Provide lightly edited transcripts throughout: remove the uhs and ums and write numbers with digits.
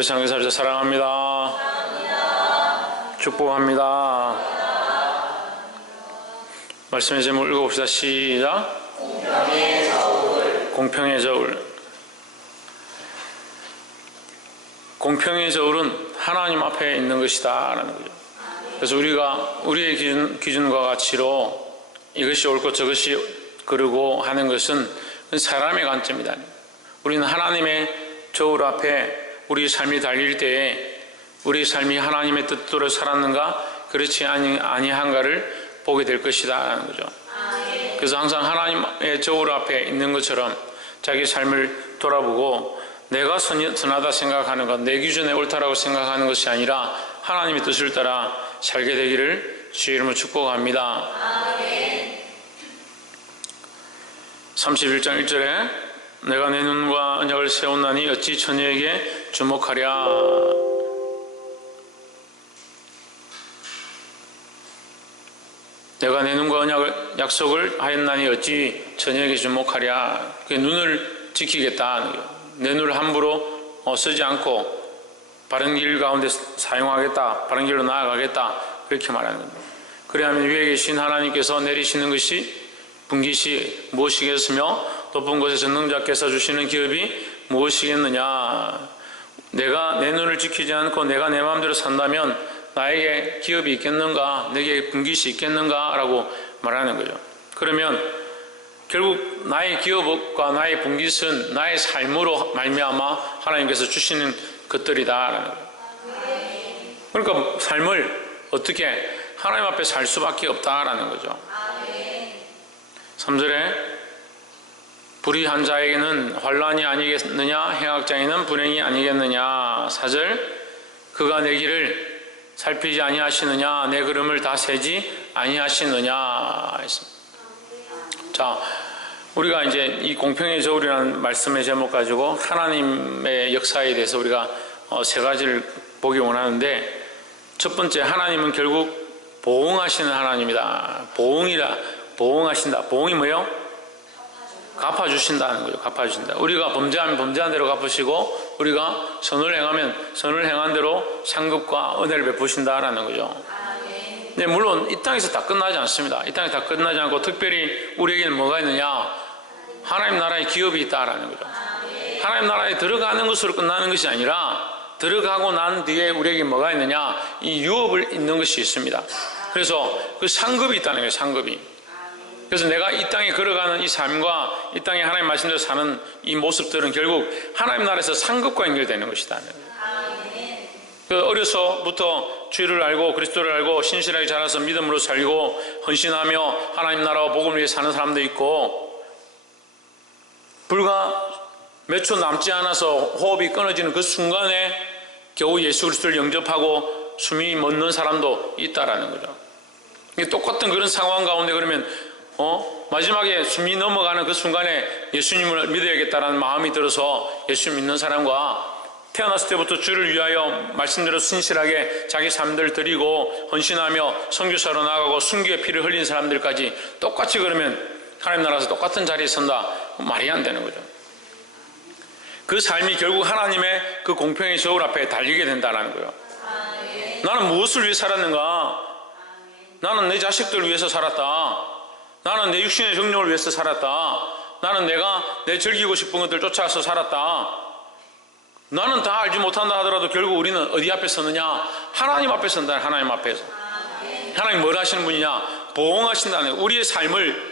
우리 상교사를 사랑합니다. 축복합니다. 말씀의 제목 읽어봅시다. 시작. 공평의 저울. 공평의 저울. 공평의 저울은 하나님 앞에 있는 것이다 라는 거죠. 그래서 우리가 우리의 기준과 가치로 이것이 옳고 저것이 그르고 하는 것은 사람의 관점이다. 우리는 하나님의 저울 앞에 우리 삶이 달릴 때에 우리 삶이 하나님의 뜻대로 살았는가 그렇지 아니한가를 보게 될 것이다 라는 거죠. 그래서 항상 하나님의 저울 앞에 있는 것처럼 자기 삶을 돌아보고 내가 선하다 생각하는 것, 내 기준에 옳다라고 생각하는 것이 아니라 하나님의 뜻을 따라 살게 되기를 주의 이름으로 축복합니다. 31장 1절에 내가 내 눈과 언약을 세웠나니 어찌 처녀에게 주목하랴. 내가 내 눈과 언약을 약속을 하였나니 어찌 처녀에게 주목하랴. 그 눈을 지키겠다. 내 눈을 함부로 쓰지 않고 바른 길 가운데 사용하겠다. 바른 길로 나아가겠다. 그렇게 말하는 겁니다. 그래야만 위에 계신 하나님께서 내리시는 것이 분깃이 무엇이겠으며 높은 곳에서 능자께서 주시는 기업이 무엇이겠느냐. 내가 내 눈을 지키지 않고 내가 내 마음대로 산다면 나에게 기업이 있겠는가, 내게 분깃이 있겠는가 라고 말하는 거죠. 그러면 결국 나의 기업과 나의 분깃은 나의 삶으로 말미암아 하나님께서 주시는 것들이다 라는 거예요. 그러니까 삶을 어떻게 하나님 앞에 살 수밖에 없다라는 거죠. 3절에 불의한 자에게는 환난이 아니겠느냐, 행악자에게는 불행이 아니겠느냐. 4절 그가 내 길을 살피지 아니하시느냐, 내 걸음을 다 세지 아니하시느냐 했습니다. 자, 우리가 이제 이 공평의 저울이라는 말씀의 제목 가지고 하나님의 역사에 대해서 우리가 세 가지를 보기 원하는데, 첫 번째, 하나님은 결국 보응하시는 하나님이다. 보응하신다. 보응이 뭐예요? 갚아주신다는 거죠. 갚아주신다. 우리가 범죄하면 범죄한 대로 갚으시고, 우리가 선을 행하면 선을 행한 대로 상급과 은혜를 베푸신다라는 거죠. 네, 물론 이 땅에서 다 끝나지 않습니다. 이 땅에서 다 끝나지 않고 특별히 우리에게는 뭐가 있느냐? 하나님 나라의 기업이 있다라는 거죠. 하나님 나라에 들어가는 것으로 끝나는 것이 아니라 들어가고 난 뒤에 우리에게 뭐가 있느냐? 이 유업을 있는 것이 있습니다. 그래서 그 상급이 있다는 거예요. 상급이. 그래서 내가 이 땅에 걸어가는 이 삶과 이 땅에 하나님 말씀대로 사는 이 모습들은 결국 하나님 나라에서 상급과 연결되는 것이다. 어려서부터 주를 알고 그리스도를 알고 신실하게 자라서 믿음으로 살고 헌신하며 하나님 나라와 복음을 위해 사는 사람도 있고, 불과 몇 초 남지 않아서 호흡이 끊어지는 그 순간에 겨우 예수 그리스도를 영접하고 숨이 멎는 사람도 있다라는 거죠. 똑같은 그런 상황 가운데 그러면 마지막에 숨이 넘어가는 그 순간에 예수님을 믿어야겠다는 마음이 들어서 예수 믿는 사람과 태어났을 때부터 주를 위하여 말씀대로 신실하게 자기 삶들을 드리고 헌신하며 선교사로 나가고 순교의 피를 흘린 사람들까지 똑같이 그러면 하나님 나라에서 똑같은 자리에 선다. 말이 안 되는 거죠. 그 삶이 결국 하나님의 그 공평의 저울 앞에 달리게 된다는 거예요. 나는 무엇을 위해 살았는가? 나는 내 자식들을 위해서 살았다. 나는 내 육신의 정욕을 위해서 살았다. 나는 내가 내 즐기고 싶은 것들 쫓아서 살았다. 나는 다 알지 못한다 하더라도 결국 우리는 어디 앞에 서느냐? 하나님 앞에 선다. 하나님 앞에서. 하나님 뭘 하시는 분이냐? 보응하신다는 거예요. 우리의 삶을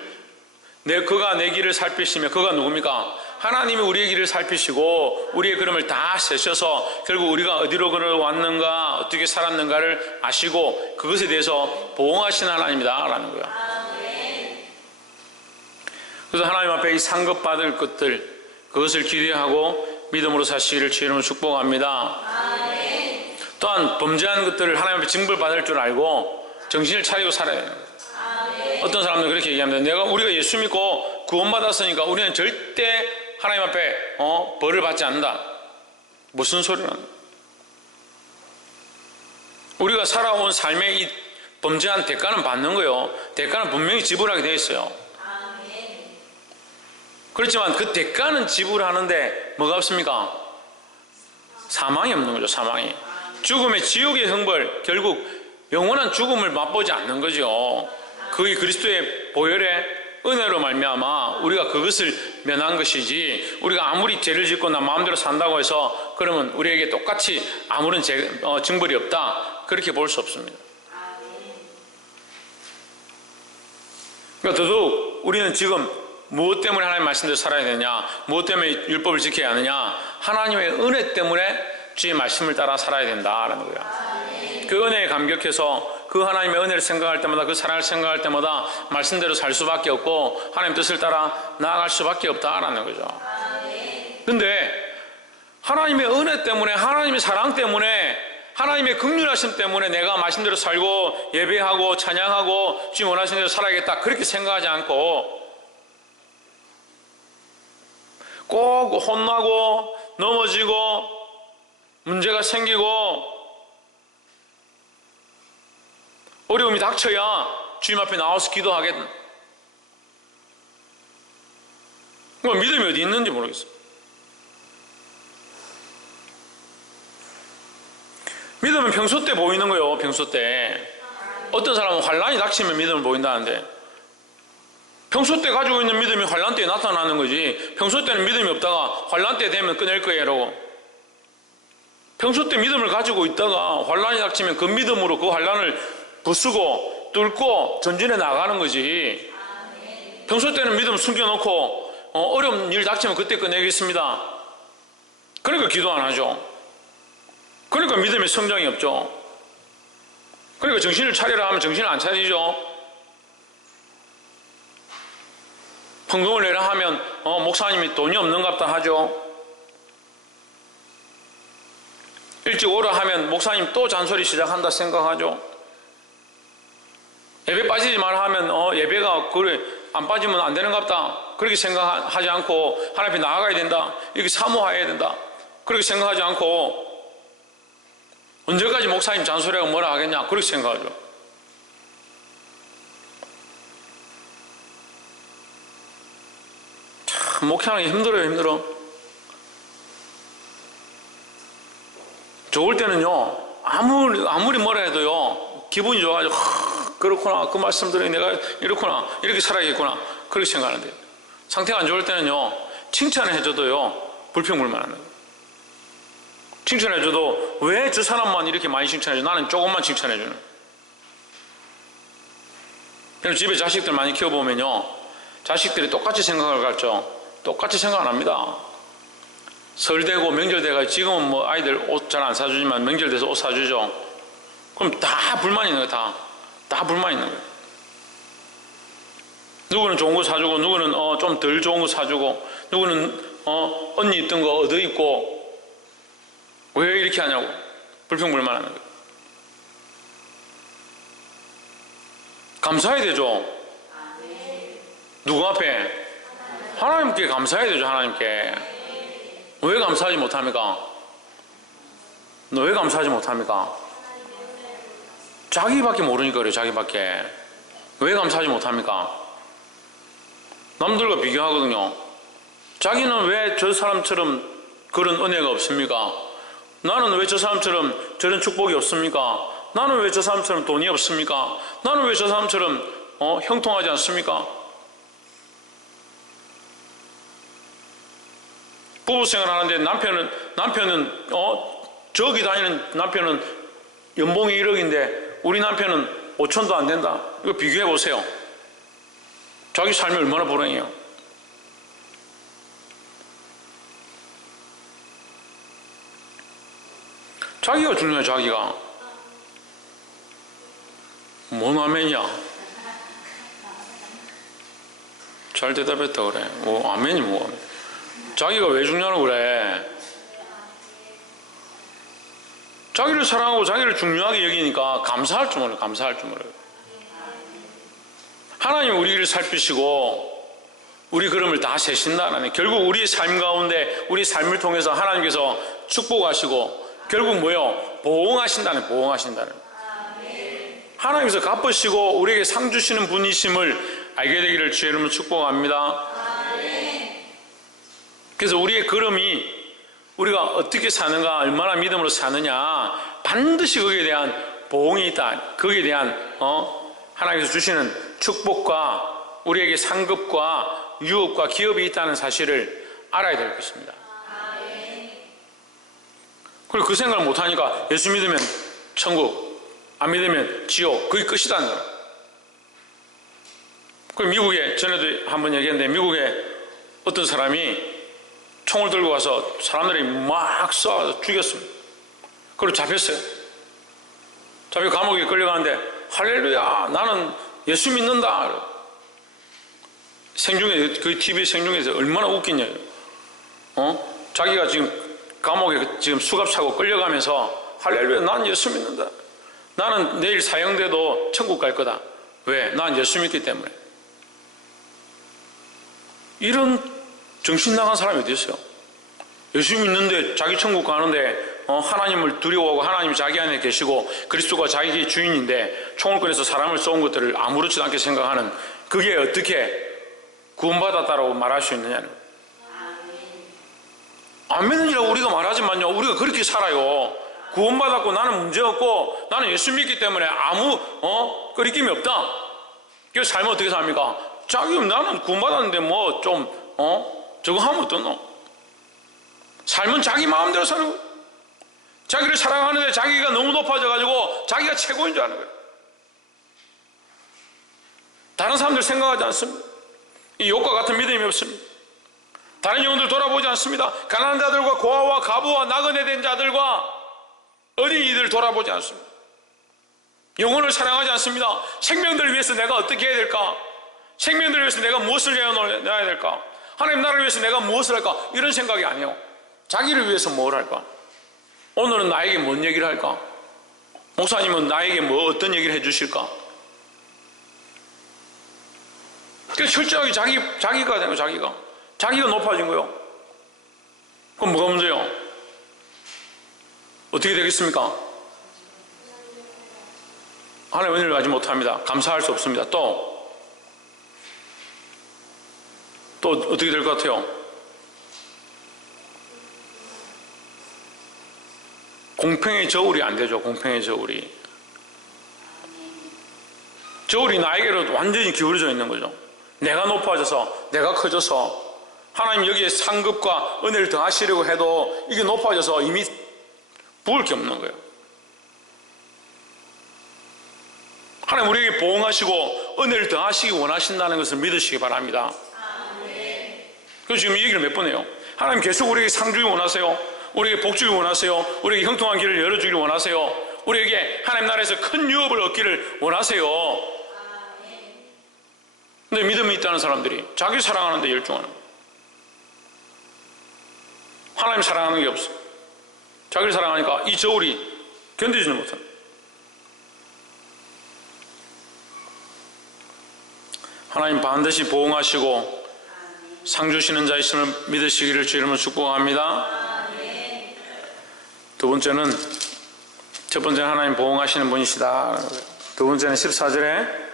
그가 내 길을 살피시며, 그가 누굽니까? 하나님이 우리의 길을 살피시고 우리의 걸음을 다 세셔서 결국 우리가 어디로 걸어왔는가, 어떻게 살았는가를 아시고 그것에 대해서 보응하시는 하나님이다 라는 거예요. 그래서 하나님 앞에 이 상급받을 것들, 그것을 기대하고 믿음으로 사시기를 주의 이름으로 축복합니다. 또한 범죄한 것들을 하나님 앞에 징벌받을 줄 알고 정신을 차리고 살아야 돼요. 어떤 사람들은 그렇게 얘기합니다. 우리가 예수 믿고 구원받았으니까 우리는 절대 하나님 앞에 벌을 받지 않는다. 무슨 소리라는 거예요? 우리가 살아온 삶의 이 범죄한 대가는 받는 거예요. 대가는 분명히 지불하게 되어 있어요. 그렇지만 그 대가는 지불하는데 뭐가 없습니까? 사망이 없는 거죠. 사망이. 죽음의 지옥의 형벌, 결국 영원한 죽음을 맛보지 않는 거죠. 그게 그리스도의 보혈의 은혜로 말미암아 우리가 그것을 면한 것이지, 우리가 아무리 죄를 짓고 나 마음대로 산다고 해서 그러면 우리에게 똑같이 아무런 징벌이 없다, 그렇게 볼 수 없습니다. 그러니까 더더욱 우리는 지금 무엇 때문에 하나님 말씀대로 살아야 되느냐, 무엇 때문에 율법을 지켜야 하느냐, 하나님의 은혜 때문에 주의 말씀을 따라 살아야 된다라는 거예요. 그 은혜에 감격해서 그 하나님의 은혜를 생각할 때마다, 그 사랑을 생각할 때마다 말씀대로 살 수밖에 없고 하나님 뜻을 따라 나아갈 수밖에 없다라는 거죠. 근데 하나님의 은혜 때문에, 하나님의 사랑 때문에, 하나님의 긍휼하심 때문에 내가 말씀대로 살고 예배하고 찬양하고 주님 원하시는 대로 살아야겠다, 그렇게 생각하지 않고 꼭 혼나고 넘어지고 문제가 생기고 어려움이 닥쳐야 주님 앞에 나와서 기도하겠다. 믿음이 어디 있는지 모르겠어요. 믿음은 평소 때 보이는 거예요. 평소 때. 어떤 사람은 환란이 닥치면 믿음을 보인다는데, 평소 때 가지고 있는 믿음이 환란 때에 나타나는 거지, 평소 때는 믿음이 없다가 환란 때 되면 끊을 거예요 라고. 평소 때 믿음을 가지고 있다가 환란이 닥치면 그 믿음으로 그 환란을 부수고 뚫고 전진해 나가는 거지. 평소 때는 믿음 숨겨놓고 어려운 일 닥치면 그때 꺼내겠습니다, 그러니까 기도 안 하죠. 그러니까 믿음의 성장이 없죠. 그러니까 정신을 차리라 하면 정신을 안 차리죠. 헌금을 내라 하면 목사님이 돈이 없는갑다 하죠. 일찍 오라 하면 목사님 또 잔소리 시작한다 생각하죠. 예배 빠지지 마라 하면 예배가 그래 안 빠지면 안 되는갑다, 그렇게 생각하지 않고 하나님 앞에 나아가야 된다, 이렇게 사모해야 된다, 그렇게 생각하지 않고 언제까지 목사님 잔소리하고 뭐라 하겠냐, 그렇게 생각하죠. 참 목회하는 게 힘들어요. 힘들어. 좋을 때는요, 아무리 뭐라 해도요 기분이 좋아가지고 그렇구나, 그 말씀 들으니 내가 이렇구나, 이렇게 살아야겠구나, 그렇게 생각하는데, 상태가 안 좋을 때는요 칭찬을 해줘도요 불평불만하는 거예요. 칭찬해줘도 왜 저 사람만 이렇게 많이 칭찬해줘, 나는 조금만 칭찬해주는. 그래서 집에 자식들 많이 키워보면요, 자식들이 똑같이 생각을 갖죠. 똑같이 생각 안 합니다. 설 되고 명절 돼가, 지금은 뭐 아이들 옷 잘 안 사주지만 명절 돼서 옷 사주죠. 그럼 다 불만 있는 거예요. 다 불만 있는 거예요. 누구는 좋은 거 사주고, 누구는 좀 덜 좋은 거 사주고, 누구는 언니 입던 거 얻어 입고, 왜 이렇게 하냐고 불평불만하는 거예요. 감사해야 되죠. 누구 앞에? 하나님께 감사해야 되죠. 하나님께. 왜 감사하지 못합니까? 너 왜 감사하지 못합니까? 자기밖에 모르니까 그래요. 자기밖에. 왜 감사하지 못합니까? 남들과 비교하거든요. 자기는 왜 저 사람처럼 그런 은혜가 없습니까? 나는 왜 저 사람처럼 저런 축복이 없습니까? 나는 왜 저 사람처럼 돈이 없습니까? 나는 왜 저 사람처럼 형통하지 않습니까? 부부생활 하는데 남편은 저기 다니는 남편은 연봉이 1억인데 우리 남편은 5천도 안 된다. 이거 비교해 보세요. 자기 삶이 얼마나 불행해요. 자기가 중요해. 자기가. 뭔 아멘이야. 잘 대답했다 그래. 뭐 아멘이 뭐야. 자기가 왜 중요하냐고 그래. 자기를 사랑하고 자기를 중요하게 여기니까 감사할 줄 몰라요. 감사할 줄 몰라요. 하나님 우리를 살피시고 우리 걸음을 다 세신다라는, 결국 우리의 삶 가운데 우리 삶을 통해서 하나님께서 축복하시고 결국 뭐요? 보응하신다는. 하나님께서 갚으시고 우리에게 상 주시는 분이심을 알게 되기를 주의 이름으로 축복합니다. 그래서 우리의 걸음이 우리가 어떻게 사는가, 얼마나 믿음으로 사느냐, 반드시 거기에 대한 보응이 있다. 거기에 대한 하나님께서 주시는 축복과 우리에게 상급과 유업과 기업이 있다는 사실을 알아야 될 것입니다. 그리고 그 생각을 못하니까 예수 믿으면 천국, 안 믿으면 지옥, 그게 끝이다는 거예요. 그리고 미국에, 전에도 한번 얘기했는데, 미국에 어떤 사람이 총을 들고 와서 사람들이 막 쏴서 죽였습니다. 그리고 잡혔어요. 잡혀 감옥에 끌려가는데, 할렐루야, 나는 예수 믿는다. 생중에, 그 TV 생중에서 얼마나 웃기냐요. 자기가 지금 감옥에 지금 수갑 차고 끌려가면서, 할렐루야, 난 예수 믿는다. 나는 내일 사형돼도 천국 갈 거다. 왜? 난 예수 믿기 때문에. 이런 정신 나간 사람이 어디 있어요? 예수 믿는데 자기 천국 가는데 하나님을 두려워하고 하나님이 자기 안에 계시고 그리스도가 자기 주인인데 총을 꺼내서 사람을 쏜 것들을 아무렇지도 않게 생각하는, 그게 어떻게 구원받았다라고 말할 수 있느냐는 거예요. 아멘이라고 우리가 말하지만요, 우리가 그렇게 살아요. 구원받았고 나는 문제없고 나는 예수 믿기 때문에 아무 거리낌이 없다. 그래서 삶을 어떻게 삽니까? 자기 나는 구원받았는데 뭐 좀 저거 하면 어떠노? 삶은 자기 마음대로 사는 거예요. 자기를 사랑하는데 자기가 너무 높아져가지고 자기가 최고인 줄 아는 거예요. 다른 사람들 생각하지 않습니다. 이 욕과 같은 믿음이 없습니다. 다른 영혼들 돌아보지 않습니다. 가난한 자들과 고아와 가부와 나그네 된 자들과 어린이들 돌아보지 않습니다. 영혼을 사랑하지 않습니다. 생명들을 위해서 내가 어떻게 해야 될까? 생명들을 위해서 내가 무엇을 내어놔야 될까? 하나님 나라를 위해서 내가 무엇을 할까? 이런 생각이 아니에요. 자기를 위해서 뭘 할까? 오늘은 나에게 뭔 얘기를 할까? 목사님은 나에게 뭐 어떤 얘기를 해주실까? 그래서 철저하게 자기가 되는 거예요. 자기가 높아진 거예요. 그럼 뭐가 문제예요? 어떻게 되겠습니까? 하나님 은혜를 가지 못합니다. 감사할 수 없습니다. 또 어떻게 될 것 같아요? 공평의 저울이 안 되죠. 공평의 저울이. 저울이 나에게로 완전히 기울어져 있는 거죠. 내가 높아져서, 내가 커져서 하나님 여기에 상급과 은혜를 더하시려고 해도 이게 높아져서 이미 부을 게 없는 거예요. 하나님 우리에게 보응하시고 은혜를 더하시기 원하신다는 것을 믿으시기 바랍니다. 그래서 지금 이 얘기를 몇 번 해요. 하나님 계속 우리에게 상 주기 원하세요. 우리에게 복 주기 원하세요. 우리에게 형통한 길을 열어주기를 원하세요. 우리에게 하나님 나라에서 큰 유업을 얻기를 원하세요. 근데 믿음이 있다는 사람들이 자기 사랑하는 데 열중하는 거예요. 하나님 사랑하는 게 없어. 자기를 사랑하니까 이 저울이 견디지는 못합니다. 하나님 반드시 보응하시고 상 주시는 자이심을 믿으시기를 주 이름으로 축복합니다. 두 번째는, 첫 번째는 하나님 보응하시는 분이시다. 두 번째는 14절에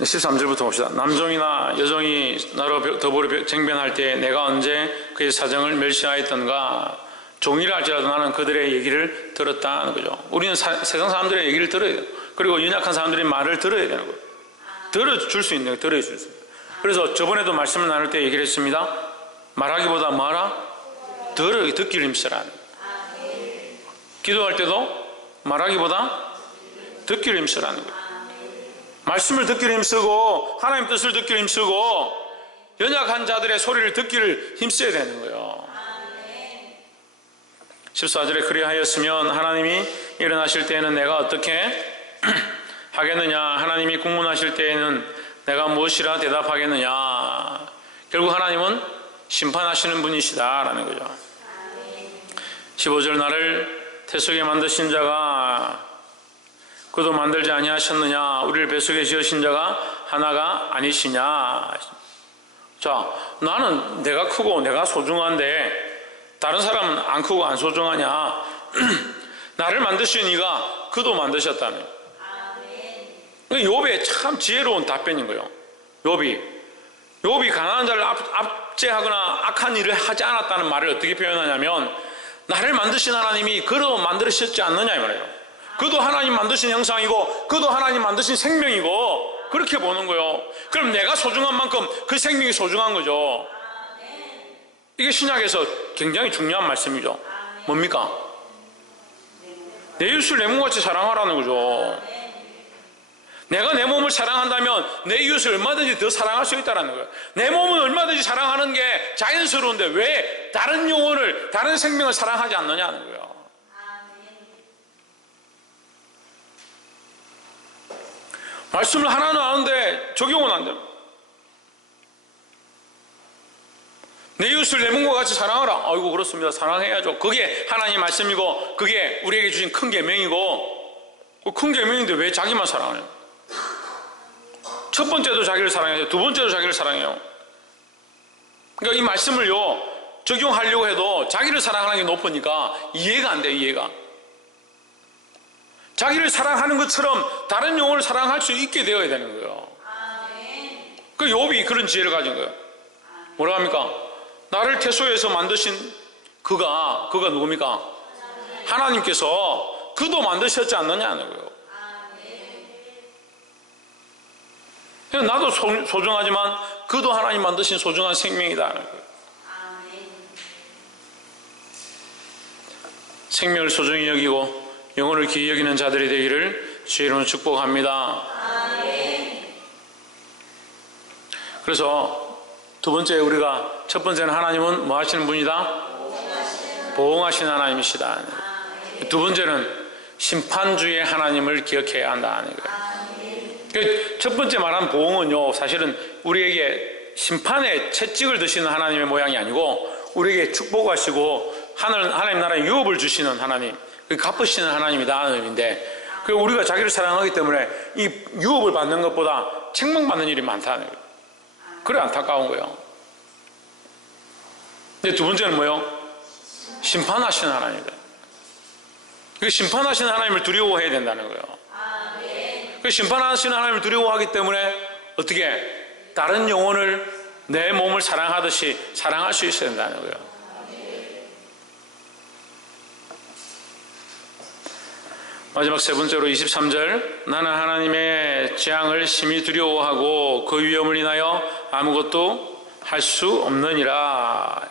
13절부터 봅시다. 남종이나 여종이 나로 더불어 쟁변할 때 내가 언제 그의 사정을 멸시하였던가. 종이라 할지라도 나는 그들의 얘기를 들었다는 거죠. 우리는 세상 사람들의 얘기를 들어야 돼요. 그리고 연약한 사람들의 말을 들어야 되는 거예요. 들어줄 수 있는 거예요. 들어줄 수 있어요. 그래서 저번에도 말씀을 나눌 때 얘기를 했습니다. 말하기보다 뭐하라? 듣기를 힘쓰라. 기도할 때도 말하기보다 듣기를 힘쓰라는 거예요. 말씀을 듣기를 힘쓰고 하나님 뜻을 듣기를 힘쓰고 연약한 자들의 소리를 듣기를 힘써야 되는 거예요. 14절에 그리하였으면 하나님이 일어나실 때에는 내가 어떻게 하겠느냐, 하나님이 국문하실 때에는 내가 무엇이라 대답하겠느냐. 결국 하나님은 심판하시는 분이시다라는 거죠. 15절 나를 태속에 만드신 자가 그도 만들지 아니하셨느냐. 우리를 뱃속에 지으신 자가 하나가 아니시냐. 자, 나는 내가 크고 내가 소중한데 다른 사람은 안 크고 안 소중하냐. 나를 만드신 이가 그도 만드셨다며. 욥의 참 지혜로운 답변인 거예요. 욥이 가난한 자를 압제하거나 악한 일을 하지 않았다는 말을 어떻게 표현하냐면, 나를 만드신 하나님이 그도 만드셨지 않느냐 이 말이에요. 그도 하나님 만드신 형상이고 그도 하나님 만드신 생명이고, 그렇게 보는 거예요. 그럼 내가 소중한 만큼 그 생명이 소중한 거죠. 이게 신약에서 굉장히 중요한 말씀이죠. 뭡니까? 내 이웃을 내 몸같이 사랑하라는 거죠. 내가 내 몸을 사랑한다면 내 이웃을 얼마든지 더 사랑할 수 있다는 거예요. 내 몸은 얼마든지 사랑하는 게 자연스러운데 왜 다른 영혼을, 다른 생명을 사랑하지 않느냐는 거예요. 말씀을 하나는 아는데 적용은 안 돼요. 내 이웃을 내 몸과 같이 사랑하라. 아이고 그렇습니다. 사랑해야죠. 그게 하나님 말씀이고 그게 우리에게 주신 큰 계명이고, 큰 계명인데 왜 자기만 사랑해요? 첫 번째도 자기를 사랑해요. 두 번째도 자기를 사랑해요. 그러니까 이 말씀을요 적용하려고 해도 자기를 사랑하는 게 높으니까 이해가 안 돼요. 이해가. 자기를 사랑하는 것처럼 다른 영혼을 사랑할 수 있게 되어야 되는 거예요. 그 욥이 그런 지혜를 가진 거예요. 뭐라 합니까? 나를 태소에서 만드신 그가 누굽니까? 하나님께서 그도 만드셨지 않느냐는 거예요. 나도 소중하지만 그도 하나님 만드신 소중한 생명이다는 거예요. 생명을 소중히 여기고 영혼을 귀히 여기는 자들이 되기를 주의 이름으로 축복합니다. 그래서 두 번째, 우리가 첫 번째는 하나님은 뭐 하시는 분이다? 보응하시는 하나님이시다. 두 번째는 심판주의 하나님을 기억해야 한다는 거예요. 첫 번째 말한 보응은요 사실은 우리에게 심판의 채찍을 드시는 하나님의 모양이 아니고 우리에게 축복하시고 하나님 나라에 유업을 주시는 하나님, 갚으시는 하나님이다는 의미인데, 우리가 자기를 사랑하기 때문에 이 유업을 받는 것보다 책망받는 일이 많다는 거예요. 그래 안타까운 거예요. 근데 두 번째는 뭐예요? 심판하시는 하나님이다. 그 심판하시는 하나님을 두려워해야 된다는 거예요. 그 심판하시는 하나님을 두려워하기 때문에 어떻게 다른 영혼을 내 몸을 사랑하듯이 사랑할 수 있어야 된다는 거예요. 마지막 세 번째로 23절, 나는 하나님의 재앙을 심히 두려워하고 그 위험을 인하여 아무것도 할 수 없느니라.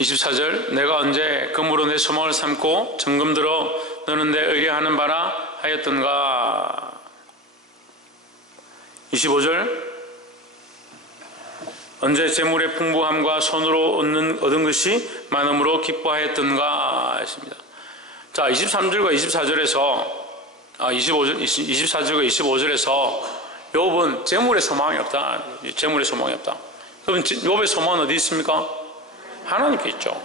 (24절) 내가 언제 금으로 내 소망을 삼고 정금 들어 너는 내 의뢰하는 바라 하였던가. (25절) 언제 재물의 풍부함과 손으로 얻은 것이 많음으로 기뻐하였던가 했습니다. 자, 23절과 24절에서 24절과 25절에서 욥은 재물의 소망이 없다. 재물의 소망이 없다. 그럼 욥의 소망은 어디 있습니까? 하나님께 있죠.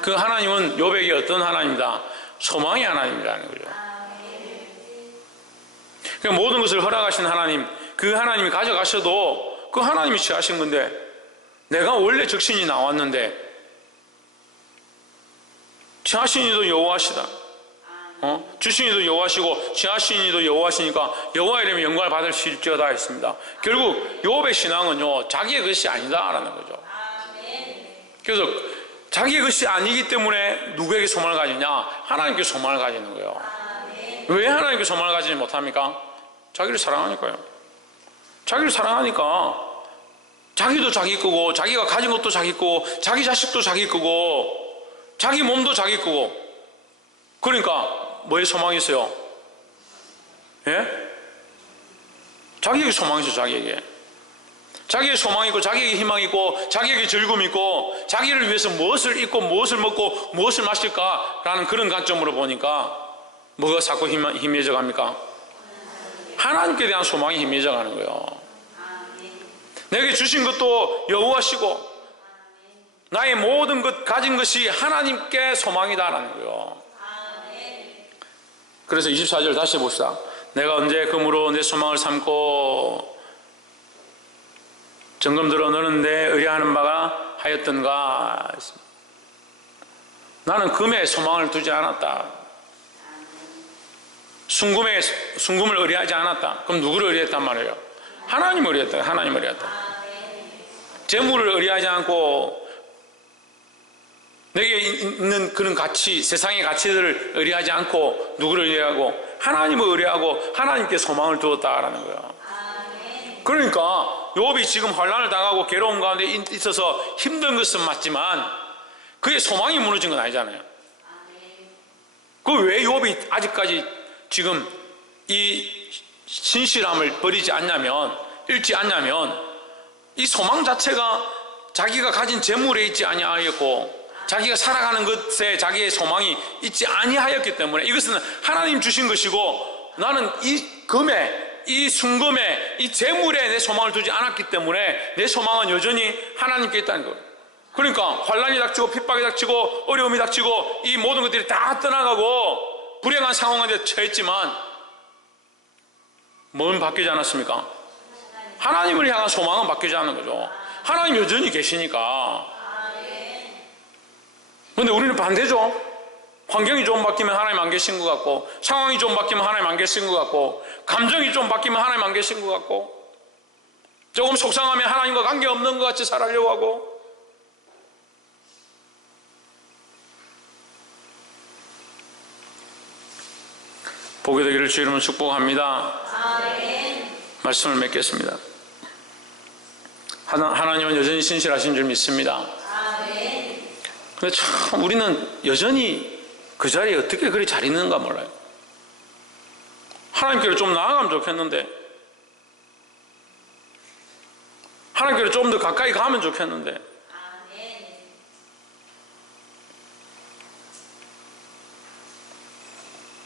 그 하나님은 욥에게 어떤 하나님이다? 소망의 하나님이라는 거죠. 그러니까 모든 것을 허락하신 하나님, 그 하나님이 가져가셔도 그 하나님이 취하신 건데, 내가 원래 적신이 나왔는데 취하신 이도 여호와시다. 주신 이도 여호와시고 취하신 이도 여호와시니까 여호와 이름의 영광을 받으실지어다 했습니다. 결국 욥의 신앙은요 자기의 것이 아니다라는 거죠. 그래서 자기의 것이 아니기 때문에 누구에게 소망을 가지냐? 하나님께 소망을 가지는 거예요. 왜 하나님께 소망을 가지지 못합니까? 자기를 사랑하니까요. 자기를 사랑하니까 자기도 자기 거고, 자기가 가진 것도 자기 거고, 자기 자식도 자기 거고, 자기 몸도 자기 거고. 그러니까 뭐에 소망이 있어요? 예? 자기에게 소망이 있어요. 자기에게 소망이 있고, 자기에게 희망이 있고, 자기에게 즐거움이 있고, 자기를 위해서 무엇을 입고 무엇을 먹고 무엇을 마실까라는 그런 관점으로 보니까 뭐가 자꾸 희미해져 갑니까? 하나님께 대한 소망이 희미해져 가는 거예요. 내게 주신 것도 여호와시고 나의 모든 것 가진 것이 하나님께 소망이다라는 거예요. 그래서 24절 다시 봅시다. 내가 언제 금으로 내 소망을 삼고 정금 들어 너는 내 의뢰하는 바가 하였던가. 나는 금에 소망을 두지 않았다. 순금을 의뢰하지 않았다. 그럼 누구를 의뢰했단 말이에요? 하나님을 의뢰했다. 하나님을 의뢰했다. 재물을 의뢰하지 않고 내게 있는 그런 가치, 세상의 가치들을 의뢰하지 않고 누구를 의뢰하고 하나님을 의뢰하고 하나님께 소망을 두었다라는 거예요. 그러니까 욥이 지금 환난을 당하고 괴로움 가운데 있어서 힘든 것은 맞지만 그의 소망이 무너진 건 아니잖아요. 그 왜 욥이 아직까지 지금 이 신실함을 버리지 않냐면, 잃지 않냐면 이 소망 자체가 자기가 가진 재물에 있지 아니하였고 자기가 살아가는 것에 자기의 소망이 있지 아니하였기 때문에, 이것은 하나님 주신 것이고 나는 이 금에, 이 순금에, 이 재물에 내 소망을 두지 않았기 때문에 내 소망은 여전히 하나님께 있다는 거예요. 그러니까 환난이 닥치고 핍박이 닥치고 어려움이 닥치고 이 모든 것들이 다 떠나가고 불행한 상황 가운데 처했지만 뭔 바뀌지 않았습니까? 하나님을 향한 소망은 바뀌지 않는 거죠. 하나님 여전히 계시니까. 그런데 우리는 반대죠. 환경이 좀 바뀌면 하나님 안 계신 것 같고, 상황이 좀 바뀌면 하나님 안 계신 것 같고, 감정이 좀 바뀌면 하나님 안 계신 것 같고, 조금 속상하면 하나님과 관계없는 것 같이 살아려고 하고. 복이 되기를 주 이름으로 축복합니다. 말씀을 맺겠습니다. 하나님은 여전히 신실하신 줄 믿습니다. 근데 참 우리는 여전히 그 자리에 어떻게 그리 잘 있는가 몰라요. 하나님께로 좀 나아가면 좋겠는데, 하나님께로 좀 더 가까이 가면 좋겠는데,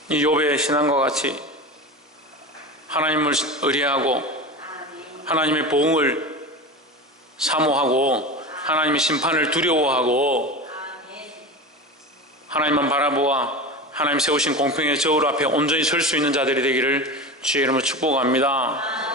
이 욥의 신앙과 같이 하나님을 의뢰하고 하나님의 보응을 사모하고 하나님의 심판을 두려워하고 하나님만 바라보아 하나님 세우신 공평의 저울 앞에 온전히 설 수 있는 자들이 되기를 주의 이름으로 축복합니다.